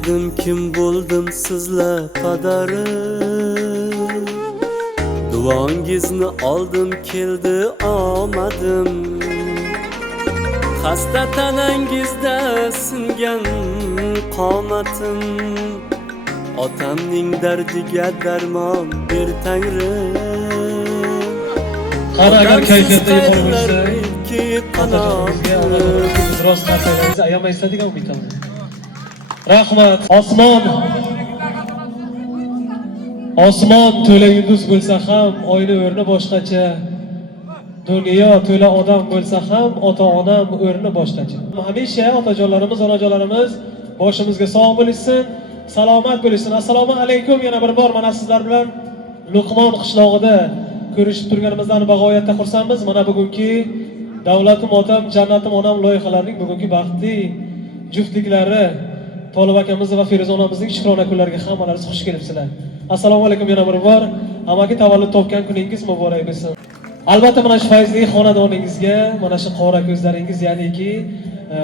edim kim bo'ldim sizlar qadari. Duongizni oldim keldi omadim. Xasta tanangizda singan qomatim. Otamning dardiga darmon ber Tangrim. Qani agar kayfiyatda yuqori bo'lsa, rost narsalarni ayamaysiz degan umiddaman. Rahmat. Osmon to'la yulduz bo'lsa ham oyni o'rni boshqacha. Dunyo to'la odam bo'lsa ham ota-onam o'rni boshqacha. Hamisha otajonlarimiz, onajonlarimiz boshimizga sog' bo'lishsin, salomat bo'lishsin. Assalomu alaykum. Yana bir bor mana sizlar bilan Luqmon qishlog'ida ko'rishib turganimizdan bag'oyatda xursandmiz. Mana bugungi Davlatim otam, jannatim onam loyihalarining bugungi baxtli juftliklari Tolib akamiz va Feruza onamizning shukrona kunlariga hammalari xush kelibsizlar. Assalomu alaykum yana bir bor. Amaki tavallud topgan kuningiz muborak bo'lsin. Albatta mana shu fayzli xonadoningizga, mana shu qora ko'zlaringiz, ya'niki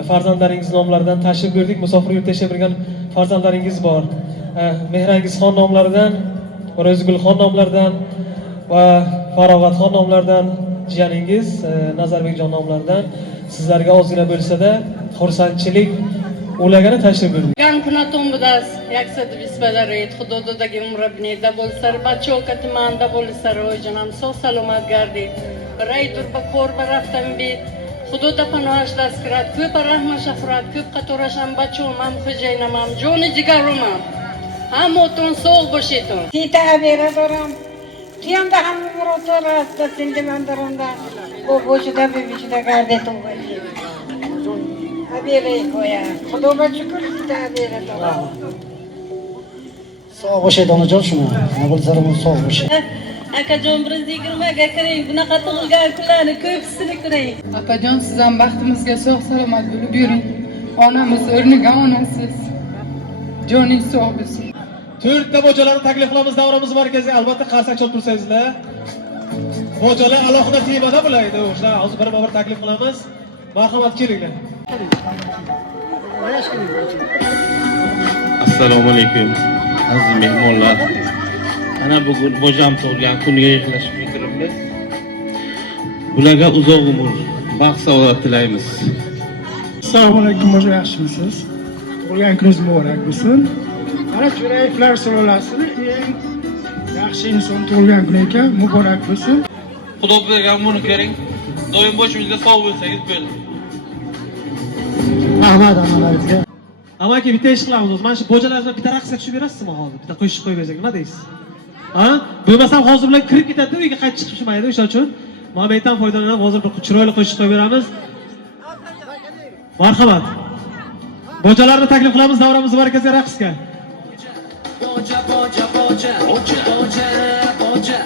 farzandlaringiz nomlaridan tashrif buyurdik. Musofir yurtda yashab yurgan farzandlaringiz bor. Mehrangizxon nomlaridan, Ro'zgulxon nomlaridan va Farog'atxon nomlaridan, jiyaningiz Nazarbekjon nomlaridan sizlarga ozgina bo'lsa-da xursandchilik ulagani tashrif buyurdik. Gankunatun budas yaksad bisbalarit hududidagi umrabnida bo'lsar, Bachoka tumanida bo'lsar, o'yjanam sog' salomat gardid. Raydur bakor baraftan bit. Hududa panosh daskrat, ko'p rahmat shafrat, ko'p qatorasham bachomam, xo'jaynamam, joni jigarumam. Hamotun sog' bo'shitun. Tita aberadoram. Tiyanda ham murosarat tindimandaronda. Bu boshida bebishida garde to'g'ri. Aberay qo'ya. Xudoga shukr, tita aberadoram. Sog' bo'shaydi onajon shuni. Nima bo'lsa-ham sog' bo'shaydi. Akajon bir 20ga kiring, bunaqa tug'ilgan kunlarni ko'pisini kiring. Opajon siz ham baxtimizga sog' salomat bo'lib yuring. Onamiz o'rniga onasiz. Joningiz sog' bo'lsin. To'rtta bojalarni taklif qilamiz davramiz markaziga. Albatta qarsak chalib tursangizlar. Bojalar alohida temada bo'laydi. O'sha hozir bir taklif qilamiz. Marhamat kelinglar. Assalomu alaykum aziz mehmonlar. Ana bugun bojam tug'ilgan kuniga yig'ilishib o'tiribmiz. Ularga uzoq umr, baxt saodat tilaymiz. Assalomu alaykum, boja yaxshimisiz? Tug'ilgan kuningiz muborak bo'lsin. Mana cho'rayiflar sulolasi eng yaxshi inson tug'ilgan kun ekan, muborak bo'lsin. Xudo bergan buni ko'ring. Doim boshimizga sog' bo'lsangiz bo'ldi. Rahmat onalaringizga. Amaki bitta ish qilamiz o'zi. Mana shu bojalarga bitta raqsga tushib berasizmi hozir? Bitta qo'shiq qo'yib bersak, nima deysiz? Ha? Bo'lmasam hozir bilan kirib ketadi, uyga qaytib chiqishmaydi. O'sha uchun momentdan foydalanib hozir bir chiroyli qo'shiq qo'yib beramiz. Marhamat. Bojalarni taklif qilamiz davramiz markaziga raqsga. Boja, boja, boja, boja, boja, boja,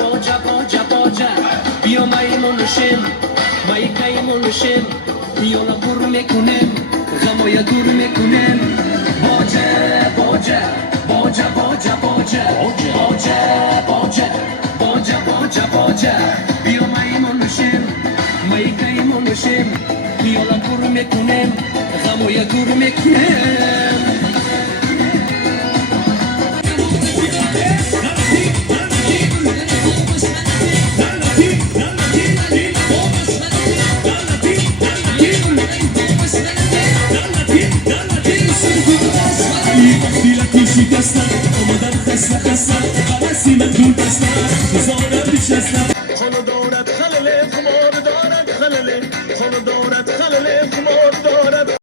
boja, boja, boja. Bia maymunuşim, maymunuşim. Yola gurme kunem, zamoya gurme kunem. Boja, boja, boja, boja, boja, boja, boja, boja, boja, boja. Bia maymunuşim, maymunuşim. Yola gurme kunem, zamoya gurme kunem.